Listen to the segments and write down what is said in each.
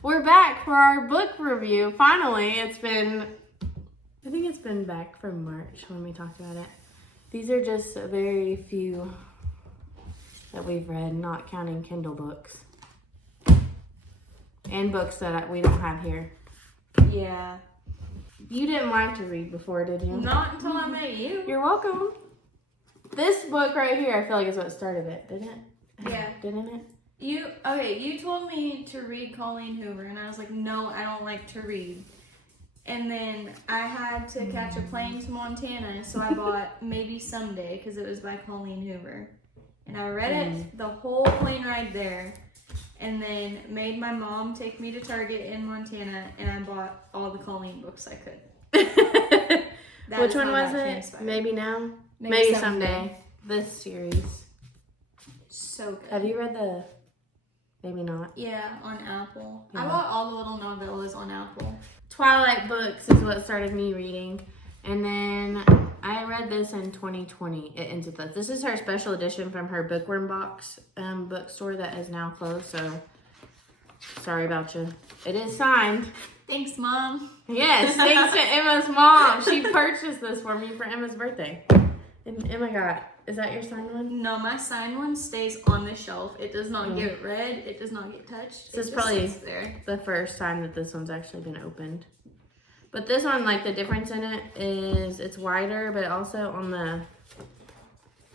We're back for our book review. Finally, I think it's been back from March when we talked about it. These are just a very few that we've read, not counting Kindle books. And books that we don't have here. Yeah. You didn't like to read before, did you? Not until I met you. You're welcome. This book right here, I feel like is what started it, didn't it? Yeah. Didn't it? You told me to read Colleen Hoover, and I was like, no, I don't like to read. And then I had to catch a plane to Montana, so I bought Maybe Someday, because it was by Colleen Hoover. And I read it the whole plane ride there, and then made my mom take me to Target in Montana, and I bought all the Colleen books I could. Which one was it? Maybe Now? Maybe Someday. This series. So good. Have you read the Maybe Not? Yeah, on Apple. Yeah. I bought all the little novellas on Apple. Twilight books is what started me reading. And then I read this in 2020. It ends with us. This is her special edition from her Bookworm Box bookstore that is now closed. So sorry about you. It is signed. Thanks, Mom. Yes, thanks to Emma's mom. She purchased this for me for Emma's birthday. And Emma got, is that your signed one? No, my signed one stays on the shelf. It does not get read. It does not get touched. This is probably the first time that this one's actually been opened. But this one, like, the difference in it is it's wider, but also on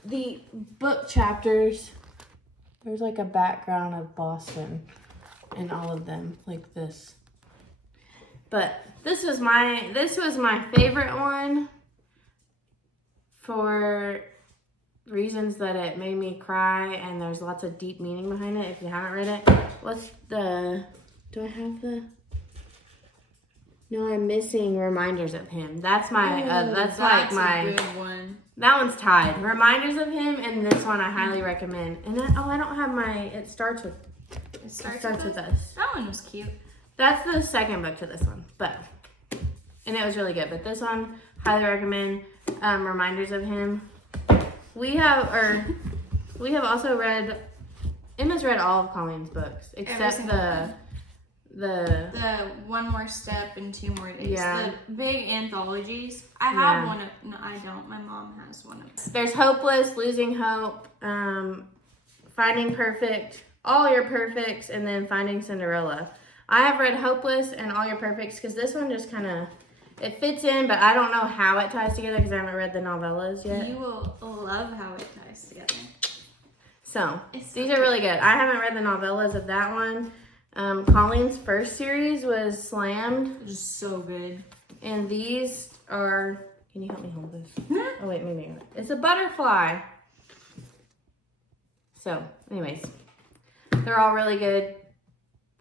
the book chapters, there's like a background of Boston in all of them, like this. But this was my favorite one for reasons that it made me cry, and there's lots of deep meaning behind it. If you haven't read it, do I have the? No, I'm missing Reminders of Him. That's my, that's like my, a good one. That one's tied. Reminders of Him, and this one I highly recommend. And then, I don't have my, it starts with us. That one was cute. That's the second book to this one, and it was really good. But this one, highly recommend. Reminders of Him. We have also read. Emma's read all of Colleen's books except the One More Step and Two More Days. Yeah. The big anthologies. I have one of. No, I don't. My mom has one of them. There's Hopeless, Losing Hope, Finding Perfect, All Your Perfects, and then Finding Cinderella. I have read Hopeless and All Your Perfects because this one just kind of, it fits in, but I don't know how it ties together because I haven't read the novellas yet. You will love how it ties together. So, these are really good. I haven't read the novellas of that one. Colleen's first series was Slammed. It is so good. And these are, can you help me hold this? Oh wait, maybe not. It's a butterfly. So, anyways, they're all really good.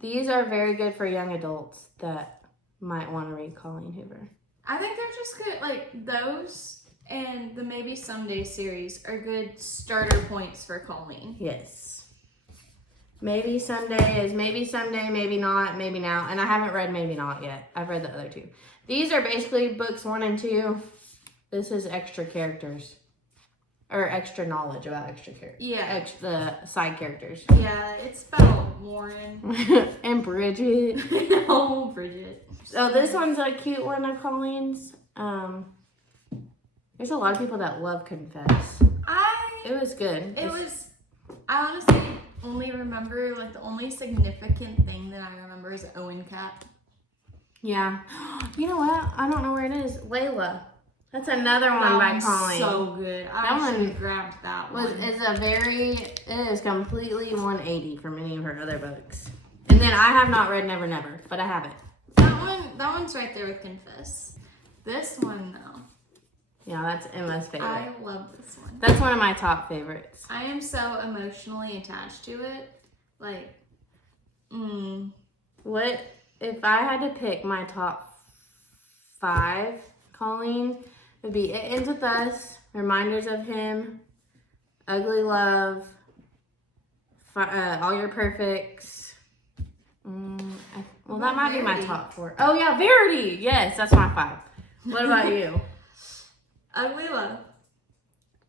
These are very good for young adults that might want to read Colleen Hoover. I think they're just good, like those and the Maybe Someday series are good starter points for Colleen. Yes. Maybe Someday is Maybe Someday, Maybe Not, Maybe Now. And I haven't read Maybe Not yet. I've read the other two. These are basically books 1 and 2. This is extra characters. Or extra knowledge about extra characters. Yeah. The side characters. Yeah, it's about Warren. And Bridget. Oh, Bridget. So this one's a cute one of Colleen's. There's a lot of people that love Confess. It was good. I honestly only remember, like, the only significant thing that I remember is Owen Cat. Yeah. You know what? I don't know where it is. Layla. That's another one by Colleen. So good. I should have grabbed that one. It is completely 180 from any of her other books. And then I have not read Never Never, but I have it. That one's right there with Confess. This one, though. Yeah, that's Emma's favorite. I love this one. That's one of my top favorites. I am so emotionally attached to it. Like, What if I had to pick my top 5, Colleen, it would be It Ends With Us, Reminders of Him, Ugly Love, All Your Perfects. Well, that might be my top 4. Oh yeah, Verity. Yes, that's my 5. What about you? Ugly Love,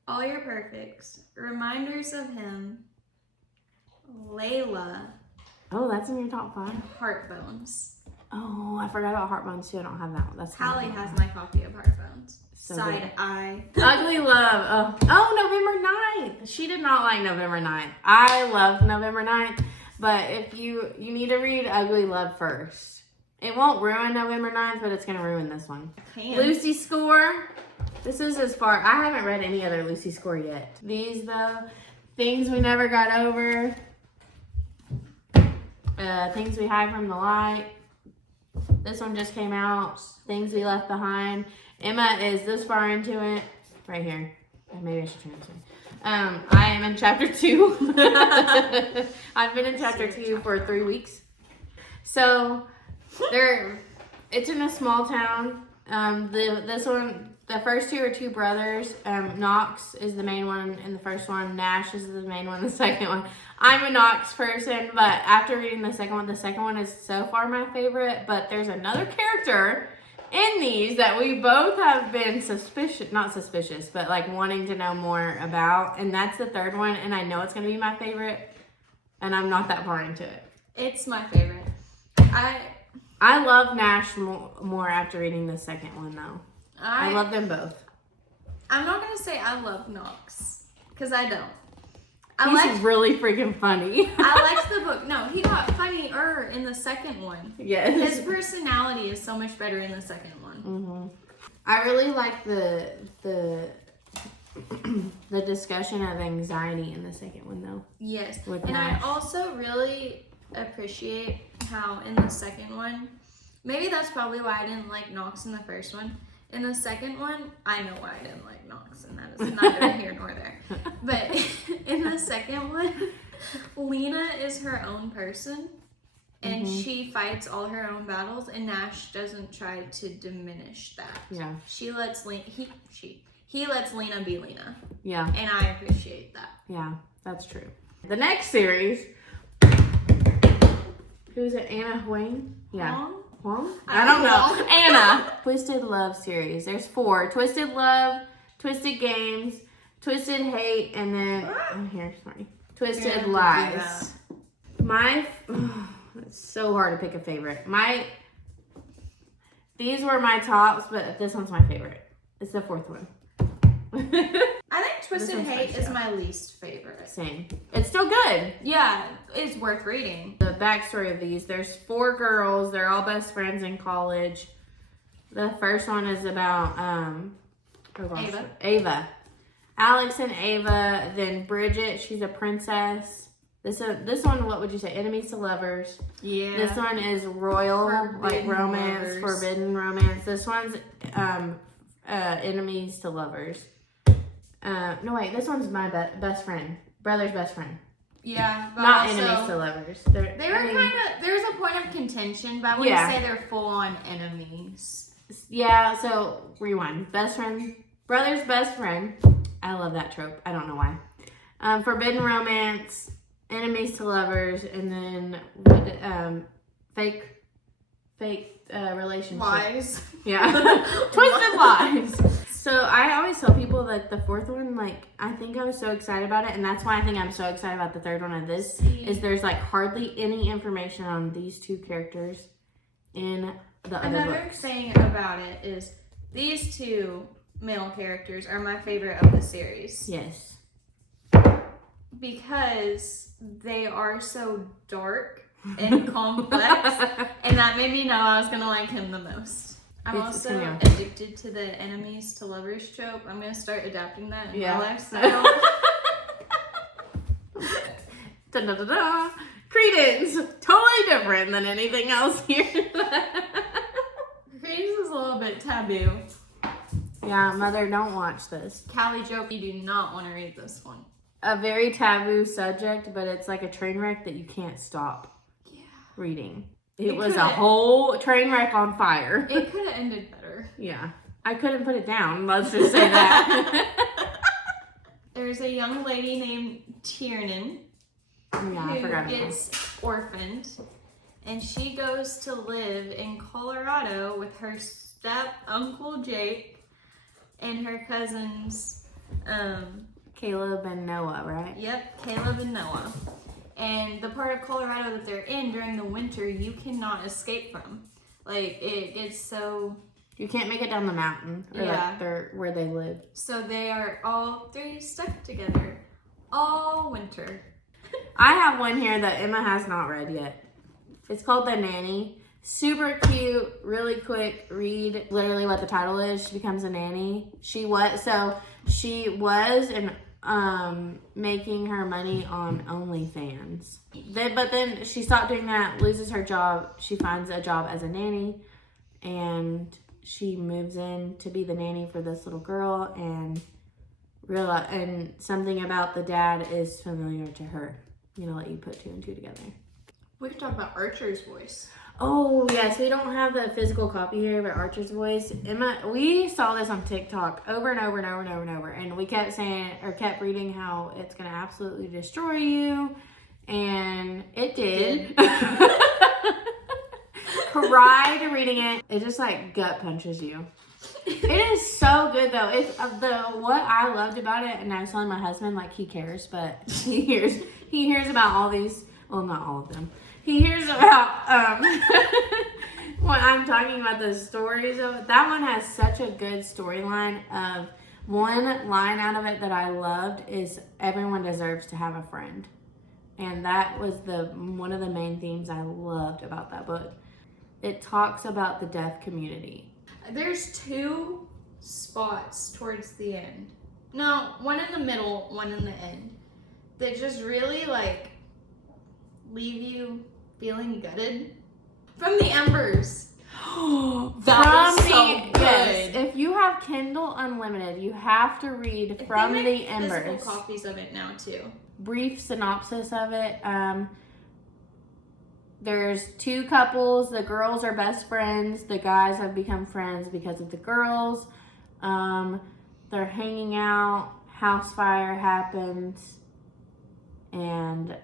All Your Perfects, Reminders of Him, Layla, Oh, that's in your top 5? Heartbones. Oh, I forgot about Heartbones too. I don't have that one. That's Hallie has my copy of Heartbones. So Side good. eye. Ugly Love. Oh, November 9th. She did not like November 9th. I love November 9th, but if you need to read Ugly Love first. It won't ruin November 9th, but it's going to ruin this one. Lucy Score. This is as far. I haven't read any other Lucy Score yet. These, though, Things We Never Got Over. Things We Hide from the Light. This one just came out. Things We Left Behind. Emma is this far into it. Right here. Maybe I should translate. I am in chapter 2. I've been in chapter 2 for 3 weeks. So, it's in a small town. This one, the first 2 are 2 brothers. Knox is the main one in the first one. Nash is the main one in the second one. I'm a Knox person, but after reading the second one is so far my favorite. But there's another character in these that we both have been not suspicious, but like wanting to know more about. And that's the third one, and I know it's going to be my favorite, and I'm not that far into it. It's my favorite. I love Nash more after reading the second one, though. I love them both. I'm not going to say I love Knox, because I don't. He's really freaking funny. I liked the book. No, he got funnier in the second one. Yes. His personality is so much better in the second one. Mm-hmm. I really like the discussion of anxiety in the second one, though. Yes. With and Nash. I also really appreciate how in the second one, maybe that's probably why I didn't like Knox in the first one. In the second one, I know why I didn't like Knox, and that is neither here nor there. But in the second one, Lena is her own person, and she fights all her own battles, and Nash doesn't try to diminish that. Yeah. He lets Lena be Lena. Yeah. And I appreciate that. Yeah, that's true. The next series, who's it? Anna Huang? Yeah. Huang? I don't know. Anna. Twisted Love series. There's 4. Twisted Love, Twisted Games, Twisted Hate, and then, Twisted Lies. It's so hard to pick a favorite. These were my tops, but this one's my favorite. It's the 4th one. I think Twisted Hate is my least favorite. Same. It's still good. Yeah, it's worth reading. The backstory of these, there's 4 girls. They're all best friends in college. The first one is about Ava. Alex and Ava. Then Bridget, she's a princess. This one, what would you say? Enemies to lovers. Yeah. This one is royal, like romance, forbidden romance. This one's enemies to lovers. No wait, this one's my best friend, brother's best friend. Yeah, but not also, enemies to lovers. They were kind of. There's a point of contention, but I wouldn't say they're full on enemies. Yeah. So rewind. Best friend, brother's best friend. I love that trope. I don't know why. Forbidden romance, enemies to lovers, and then fake relationship. Lies. Yeah. Twisted lies. So I always tell people that the 4th one, like, I think I was so excited about it, and that's why I think I'm so excited about the 3rd one of this, is there's, like, hardly any information on these 2 characters in the other books. Another thing about it is these 2 male characters are my favorite of the series. Yes. Because they are so dark and complex, and that made me know I was going to like him the most. I'm also addicted to the enemies to lovers trope. I'm going to start adapting that in my lifestyle. Da-da-da-da. Credence. Totally different than anything else here. Credence is a little bit taboo. Yeah, Mother, don't watch this. Callie joke, you do not want to read this one. A very taboo subject, but it's like a train wreck that you can't stop reading. It was a whole train wreck on fire. It could have ended better. Yeah. I couldn't put it down. Let's just say that. There's a young lady named Tiernan who gets orphaned. And she goes to live in Colorado with her step-uncle Jake and her cousins. Caleb and Noah, right? Yep, Caleb and Noah. And the part of Colorado that they're in during the winter, you cannot escape from. Like, it's so... You can't make it down the mountain, or like where they live. So they are all three stuck together all winter. I have one here that Emma has not read yet. It's called The Nanny. Super cute, really quick read. Literally what the title is. She becomes a nanny. She was making her money on OnlyFans. But then she stopped doing that, loses her job. She finds a job as a nanny, and she moves in to be the nanny for this little girl, and something about the dad is familiar to her. You know, let you put two and two together. We could talk about Archer's voice. Oh, yes. We don't have the physical copy here, but Archer's voice. Emma, we saw this on TikTok over and over and over and over and over. And we kept kept reading how it's going to absolutely destroy you. And it did. Cried reading it. It just like gut punches you. It is so good though. It's what I loved about it, and I was telling my husband, like, he cares, but he hears about all these. Well, not all of them. He hears about when I'm talking about the stories of it. That one has such a good storyline. Of one line out of it that I loved is everyone deserves to have a friend, and that was one of the main themes I loved about that book. It talks about the deaf community. There's two spots towards the end. No, one in the middle, one in the end. That just really like leave you feeling gutted. From the Embers. That was so good. Yes, if you have Kindle Unlimited, you have to read From the Embers. Physical copies of it now too. Brief synopsis of it. There's two couples. The girls are best friends. The guys have become friends because of the girls. They're hanging out. House fire happens. And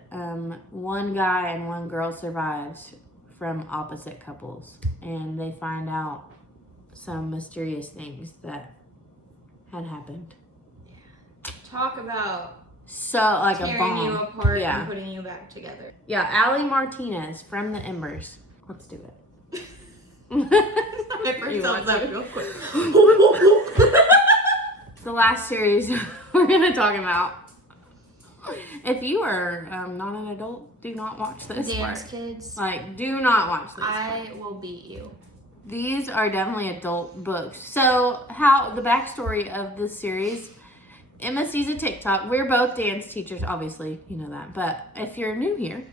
one guy and one girl survives from opposite couples. And they find out some mysterious things that had happened. Talk about so like tearing a bomb. you apart and putting you back together. Yeah, Ali Martinez, From the Embers. Let's do it. Real quick. The last series we're gonna talk about. If you are not an adult, do not watch this Dance part. kids. Like, do not watch this. I will beat you. These are definitely adult books. So, how the backstory of this series? Emma sees a TikTok. We're both dance teachers, obviously, you know that. But if you're new here,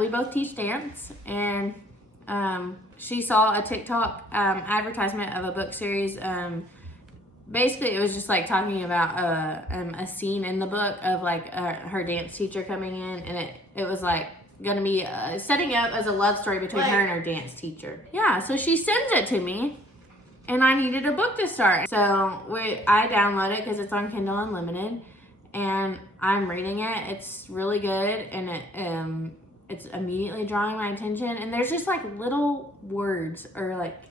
we both teach dance, and she saw a TikTok advertisement of a book series. Basically, it was just like talking about a scene in the book of like her dance teacher coming in, and it was like gonna be setting up as a love story between her and her dance teacher. Yeah, so she sends it to me. And I needed a book to start. So I download it because it's on Kindle Unlimited. And I'm reading it. It's really good. And it's immediately drawing my attention. And there's just like little words or like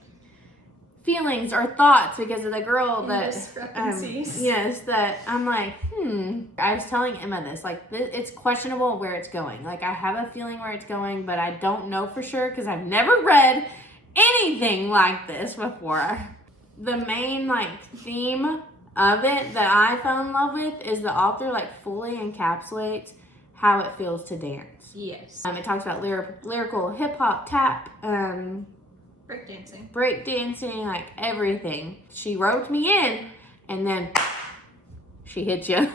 feelings or thoughts because of the girl that... Discrepancies. Yes, that I'm like, I was telling Emma this. Like, it's questionable where it's going. Like, I have a feeling where it's going, but I don't know for sure because I've never read anything like this before. The main like theme of it that I fell in love with is the author like fully encapsulates how it feels to dance. Yes. It talks about lyrical hip hop, tap, break dancing, like everything. She roped me in, and then she hit you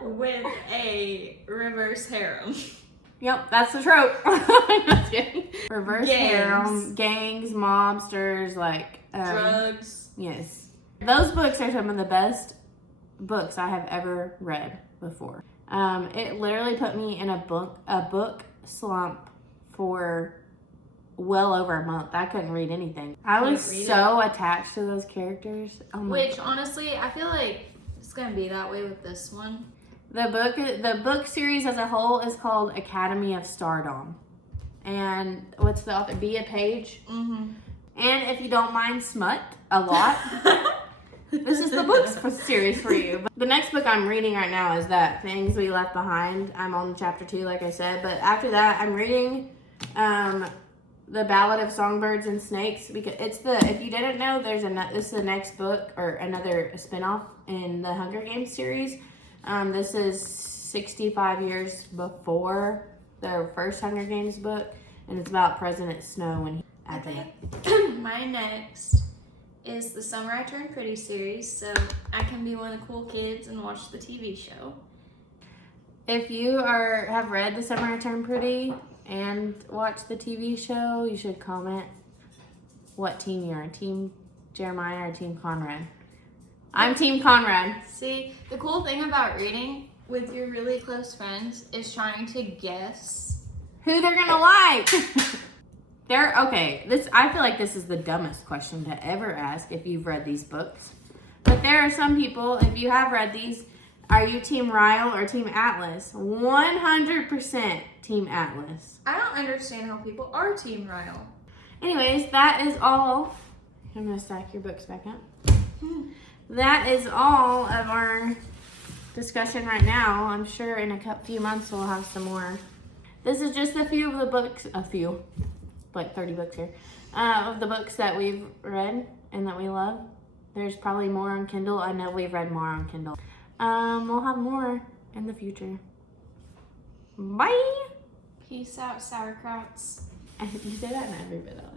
with a reverse harem. Yep, that's the trope. Just kidding. Reverse harem, gangs, mobsters, like drugs. Yes, those books are some of the best books I have ever read before. It literally put me in a book slump for well over a month. I couldn't read anything. I was so attached to those characters. Oh my God. Honestly, I feel like it's gonna be that way with this one. The book series as a whole is called Academy of Stardom. And what's the author? Be a Page. Mm-hmm. And if you don't mind smut a lot, this is the books series for you. But the next book I'm reading right now is that Things We Left Behind. I'm on chapter 2, like I said. But after that, I'm reading The Ballad of Songbirds and Snakes, because if you didn't know, this is the next book or another spinoff in the Hunger Games series. This is 65 years before the first Hunger Games book, and it's about President Snow when he My next is the Summer I Turned Pretty series, so I can be one of the cool kids and watch the TV show. If you have read The Summer I Turned Pretty and watched the TV show, you should comment what team you're. Team Jeremiah or Team Conrad? I'm Team Conrad. See, the cool thing about reading with your really close friends is trying to guess who they're gonna like. I feel like this is the dumbest question to ever ask if you've read these books. But there are some people, if you have read these, are you Team Ryle or Team Atlas? 100% Team Atlas. I don't understand how people are Team Ryle. Anyways, that is all. I'm gonna stack your books back up. That is all of our discussion right now. I'm sure in a few months we'll have some more. This is just a few of the books, like 30 books here, of the books that we've read and that we love. There's probably more on Kindle. I know we've read more on Kindle. We'll have more in the future. Bye! Peace out, sauerkrauts. You say that in every video.